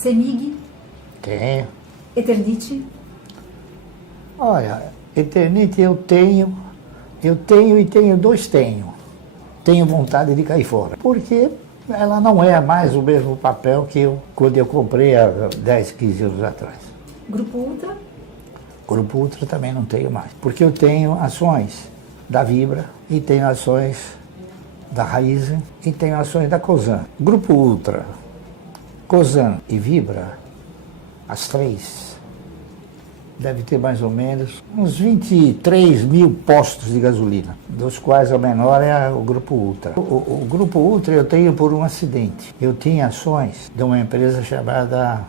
CEMIG? Tenho. Eternit? Olha, Eternit eu tenho e tenho. Tenho vontade de cair fora, porque ela não é mais o mesmo papel que quando eu comprei há 10, 15 anos atrás. Grupo Ultra? Grupo Ultra também não tenho mais, porque eu tenho ações da Vibra e tenho ações da Raizen e tenho ações da Cosan. Grupo Ultra, Cosan e Vibra, as três, deve ter mais ou menos uns 23 mil postos de gasolina, dos quais a menor é o Grupo Ultra. O Grupo Ultra eu tenho por um acidente. Eu tinha ações de uma empresa chamada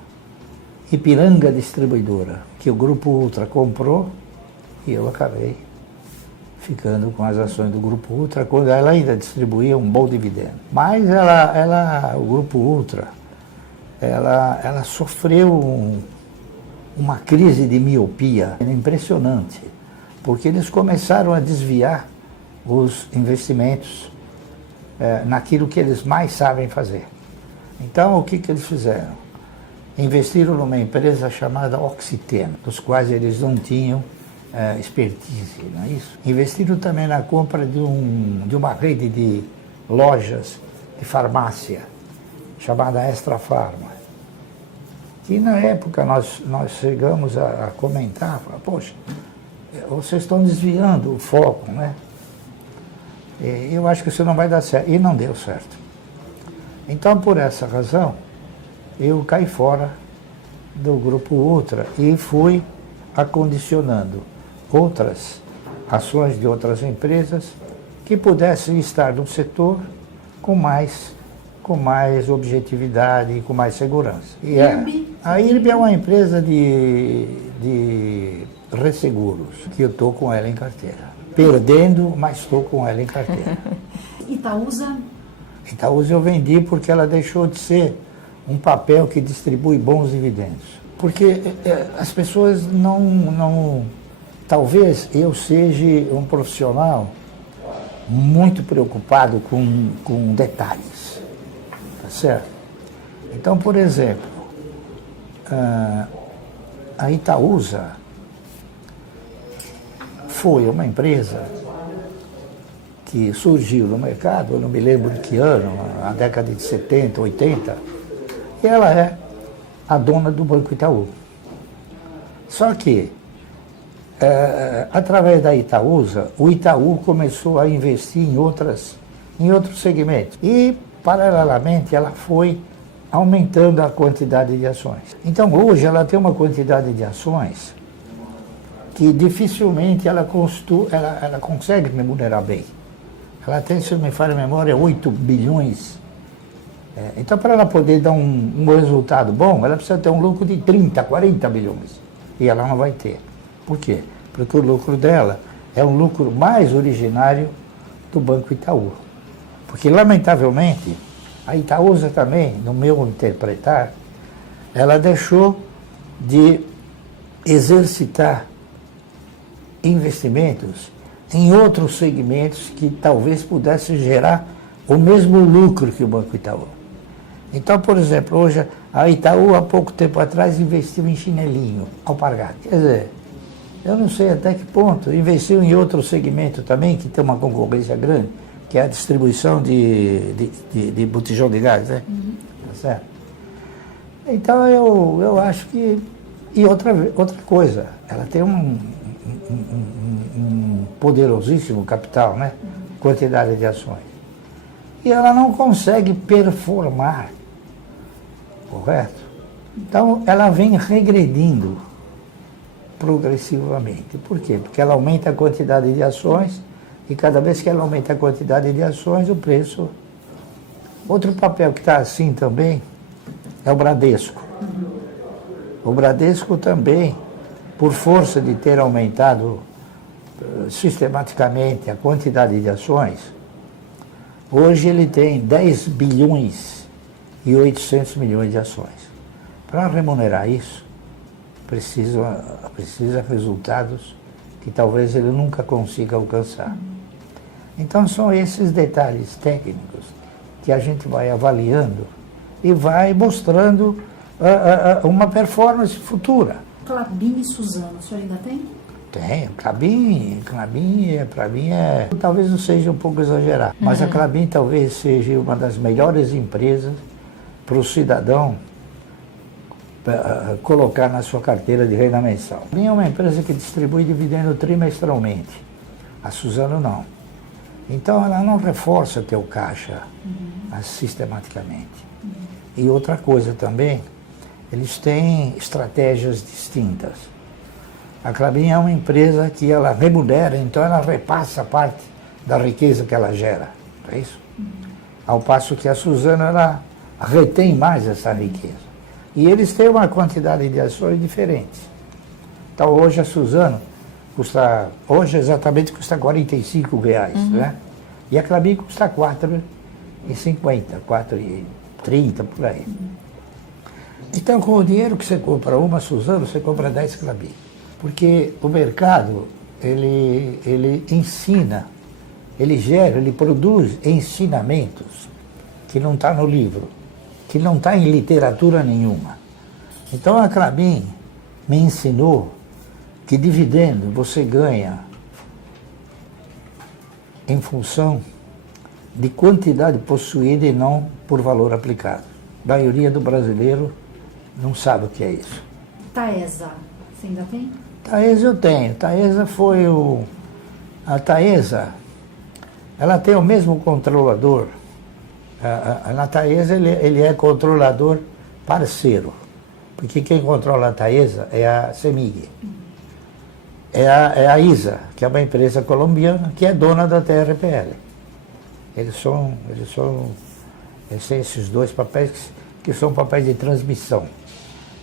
Ipiranga Distribuidora, que o Grupo Ultra comprou e eu acabei ficando com as ações do Grupo Ultra, quando ela ainda distribuía um bom dividendo. Mas o Grupo Ultra, ela sofreu uma crise de miopia impressionante, porque eles começaram a desviar os investimentos naquilo que eles mais sabem fazer. Então, o que eles fizeram? Investiram numa empresa chamada Oxiteno, dos quais eles não tinham expertise, não é isso? Investiram também na compra de uma rede de lojas de farmácia, chamada Extra Farma. E na época nós chegamos a comentar, falar, poxa, vocês estão desviando o foco, né? Eu acho que isso não vai dar certo. E não deu certo. Então, por essa razão, eu caí fora do Grupo Ultra e fui acondicionando outras ações de outras empresas que pudessem estar no setor com mais objetividade e com mais segurança. E a IRB é uma empresa de resseguros, que eu estou com ela em carteira. Perdendo, mas estou com ela em carteira. Itaúsa? Itaúsa eu vendi porque ela deixou de ser um papel que distribui bons dividendos. Porque as pessoas não... Talvez eu seja um profissional muito preocupado com detalhes. Certo? Então, por exemplo, a Itaúsa foi uma empresa que surgiu no mercado, eu não me lembro de que ano, na década de 70, 80, e ela é a dona do Banco Itaú. Só que, através da Itaúsa, o Itaú começou a investir em outros segmentos. E paralelamente, ela foi aumentando a quantidade de ações. Então, hoje, ela tem uma quantidade de ações que dificilmente ela consegue remunerar bem. Ela tem, se não me falha a memória, 8 bilhões. Então, para ela poder dar um resultado bom, ela precisa ter um lucro de 30, 40 bilhões. E ela não vai ter. Por quê? Porque o lucro dela é um lucro mais originário do Banco Itaú. Porque, lamentavelmente, a Itaúsa também, no meu interpretar, ela deixou de exercitar investimentos em outros segmentos que talvez pudessem gerar o mesmo lucro que o Banco Itaú. Então, por exemplo, hoje a Itaú, há pouco tempo atrás, investiu em chinelinho, alpargata. Quer dizer, eu não sei até que ponto, investiu em outro segmento também, que tem uma concorrência grande, que é a distribuição de botijão de gás, né? Uhum. Tá certo? Então, eu acho que... E outra coisa, ela tem um poderosíssimo capital, né? Quantidade de ações. E ela não consegue performar, correto? Então, ela vem regredindo progressivamente. Por quê? Porque ela aumenta a quantidade de ações e cada vez que ela aumenta a quantidade de ações, o preço... Outro papel que está assim também é o Bradesco. O Bradesco também, por força de ter aumentado sistematicamente a quantidade de ações, hoje ele tem 10 bilhões e 800 milhões de ações. Para remunerar isso, precisa resultados que talvez ele nunca consiga alcançar. Então são esses detalhes técnicos que a gente vai avaliando e vai mostrando uma performance futura. Klabin e Suzano, o senhor ainda tem? Tem, Klabin para mim talvez não seja um pouco exagerado, mas a Klabin talvez seja uma das melhores empresas para o cidadão colocar na sua carteira de renda mensal. A Klabin é uma empresa que distribui dividendo trimestralmente, a Suzano não. Então ela não reforça teu caixa sistematicamente. E outra coisa também, eles têm estratégias distintas. A Klabin é uma empresa que ela remunera, então ela repassa parte da riqueza que ela gera, não é isso? Ao passo que a Suzano, ela retém mais essa riqueza. E eles têm uma quantidade de ações diferentes. Então hoje a Suzano hoje exatamente custa R$45, né? E a Klabin custa R$4,50, R$4,30, por aí. Então com o dinheiro que você compra uma Suzano, você compra 10 Klabin. Porque o mercado, ele ensina, ele gera, ele produz ensinamentos que não está no livro, que não está em literatura nenhuma. Então a Klabin me ensinou que dividendo você ganha em função de quantidade possuída e não por valor aplicado. A maioria do brasileiro não sabe o que é isso. Taesa, você ainda tem? Taesa eu tenho. Taesa foi a Taesa, ela tem o mesmo controlador. Na Taesa ele é controlador parceiro, porque quem controla a Taesa é a CEMIG. É a ISA, que é uma empresa colombiana que é dona da TRPL. Eles têm esses dois papéis que são papéis de transmissão.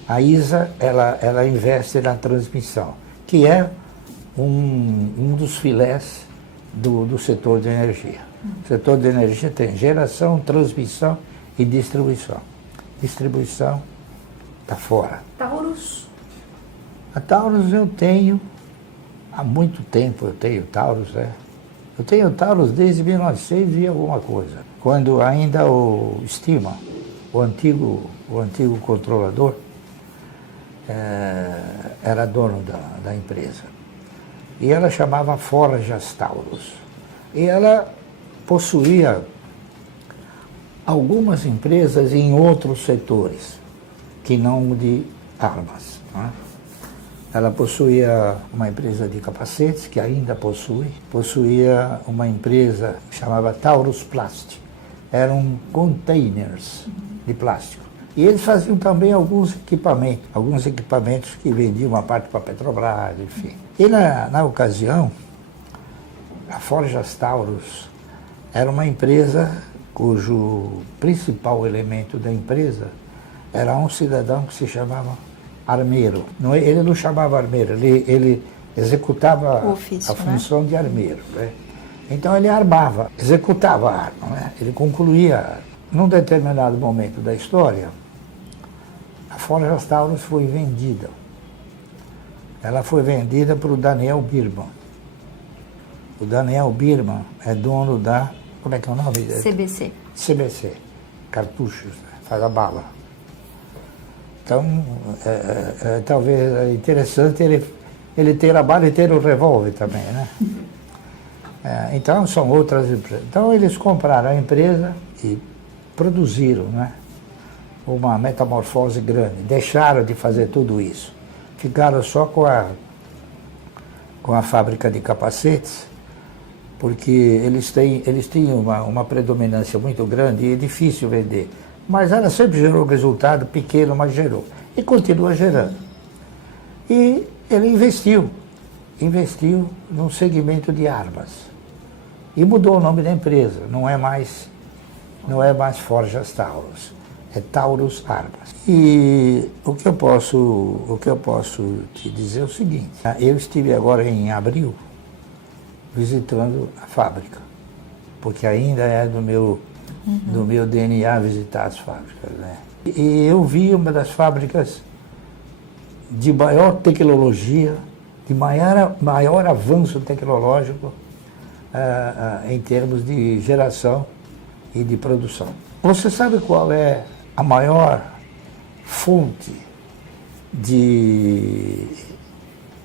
A ISA, ela investe na transmissão, que é um dos filés do setor de energia. O setor de energia tem geração, transmissão e distribuição. Distribuição está fora. Taurus? A Taurus eu tenho, há muito tempo eu tenho Taurus, né? Eu tenho Taurus desde 1900 e alguma coisa. Quando ainda o Estima, o antigo controlador, era dono da empresa. E ela chamava Forjas Taurus. E ela possuía algumas empresas em outros setores, que não de armas. Né? Ela possuía uma empresa de capacetes, que ainda possuía uma empresa que chamava Taurus Plast. Eram containers de plástico. E eles faziam também alguns equipamentos que vendiam uma parte para a Petrobras, enfim. E na ocasião, a Forjas Taurus era uma empresa cujo principal elemento da empresa era um cidadão que se chamava armeiro. Ele não chamava armeiro, ele executava a função de armeiro. Né? Então ele armava, executava a arma, né? Ele concluía a arma. Num determinado momento da história, a Forjas Taurus foi vendida. Ela foi vendida para o Daniel Birman. O Daniel Birman é dono da, como é que é o nome? CBC. CBC, cartuchos, né? Faz a bala. Então, talvez é interessante ele ter a bala e ter o revólver também, né? Então, são outras empresas. Então, eles compraram a empresa e produziram, né? Uma metamorfose grande. Deixaram de fazer tudo isso. Ficaram só com a fábrica de capacetes, porque eles tinham uma predominância muito grande e é difícil vender. Mas ela sempre gerou resultado pequeno, mas gerou. E continua gerando. E ele investiu num segmento de armas. E mudou o nome da empresa. Não é mais Forjas Taurus. É Taurus Armas. E o que eu posso te dizer é o seguinte. Eu estive agora em abril visitando a fábrica, porque ainda é do meu DNA visitar as fábricas. Né? E eu vi uma das fábricas de maior tecnologia, de maior avanço tecnológico em termos de geração e de produção. Você sabe qual é a maior fonte de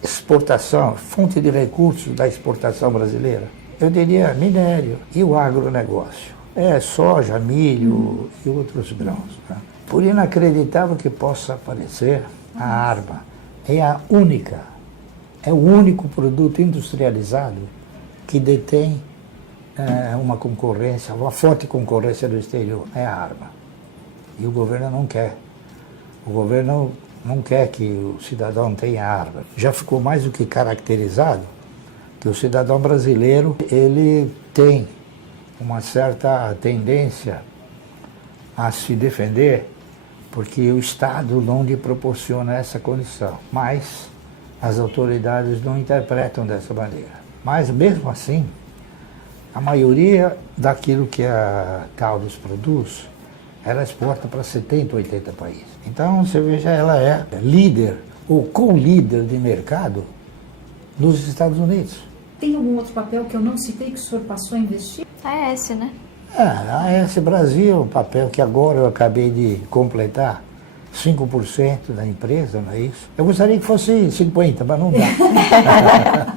exportação, fonte de recursos da exportação brasileira? Eu diria minério e o agronegócio. Soja, milho e outros grãos. Né? Por inacreditável que possa parecer, a arma é o único produto industrializado que detém uma concorrência, uma forte concorrência do exterior. É a arma. E o governo não quer. O governo não quer que o cidadão tenha arma. Já ficou mais do que caracterizado que o cidadão brasileiro, ele tem uma certa tendência a se defender porque o Estado não lhe proporciona essa condição. Mas as autoridades não interpretam dessa maneira. Mas mesmo assim, a maioria daquilo que a Taurus produz, ela exporta para 70, 80 países. Então, você veja, ela é líder ou co-líder de mercado nos Estados Unidos. Tem algum outro papel que eu não citei que o senhor passou a investir? A AES, né? A AES Brasil, um papel que agora eu acabei de completar, 5% da empresa, não é isso? Eu gostaria que fosse 50%, mas não dá.